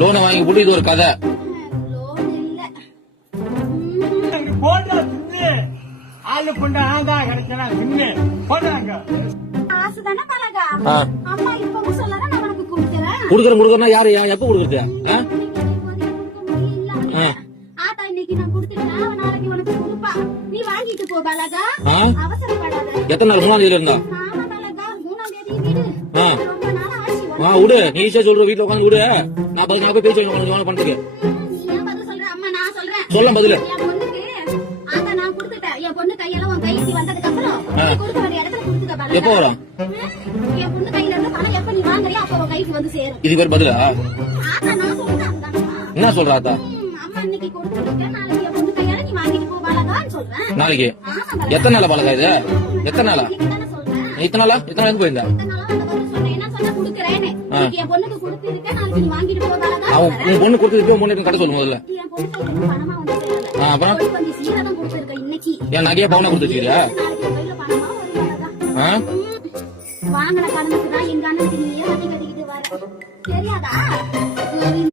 லோனை வாங்கி போட்டு இது ஒரு கதை. லோன் இல்ல. ஆளு கொண்டு ஆந்தா கிடைச்சா சின்ன போடுறாங்க. காசு தானே பழகா. அம்மா இப்ப சொல்லற நான் உனக்கு கொடுக்கிறேன். கொடுக்கறேன் யாரு எப்ப கொடுக்குறது? ஆட்டா இன்னைக்கு நான் கொடுத்துட்டேன், நாளைக்கு உனக்கு கொடுப்பா. நீ வாங்கிட்டு போ பலகா. அவசரப்படாத. எத்தனை நாள்? 3ஆம் தேதி இருந்தா? ஆமா பலகா, 3ஆம் தேதி விடு. ரொம்ப நாள் ஆச்சு. விடு, நீ ஈஸியா சொல்ற, வீட்டுல உட்காந்து விடு. நான் போய் பேசி பண்றதுக்கு. நீ ஏன் பதில் சொல்ற? அம்மா நான் சொல்றேன். சொல்ல பதில். என் பொண்ணுக்கு ஆட்டா நான் கொடுத்துட்டேன். என் பொண்ணு கையெல்லாம் உன் கைக்கு வந்ததுக்கு அப்புறம் கொடுக்க வேண்டிய இடத்துல கொடுத்துக்க பலகா. எப்போ வரும்? என் பொண்ணு கையில இருந்து பணம் எப்ப நீ வாங்குறியோ அப்ப உன் கைக்கு வந்து சேரும். இது பேர் பதிலா? ஆட்டா நான் சொல்றேன். என்ன சொல்ற ஆத்தா? அம்மா இன்னைக்கு கொடுத்துருக்கேன், நாளைக்கு என் பொண்ணு கையால நீ வாங்கிட்டு போ பலகான்னு சொல்றேன். நாளைக்கு? எத்தனை நாளா பழகா இது? எத்தனை நாளா? இத்தனை நாளா? எத்தனை நாள் போயிருந்தா? என் பொண்ணுக்கு கொடுத்திருக்கேன், நாளைக்கு நீ வாங்கிட்டு போ பலகா. உன் பொண்ணு கொடுத்துட்டு உன் பொண்ணு கடை சொல்லு முதல்ல. என் பொண்ணு பணமா வந்து சேரல. அப்புறம் கொஞ்சம் சீரகம் கொடுத்திருக்கேன் இன்னைக்கு. என் நகையா பவுனா கொடுத்துருக்கீங்களா? நாளைக்கு கையில பணமா வரும் பலகா. வாங்கின கடனுக்கு தான் எங்க அண்ணனுக்கு நீ ஏன் வட்டி கட்டிக்கிட்டு வர தெரியாதா?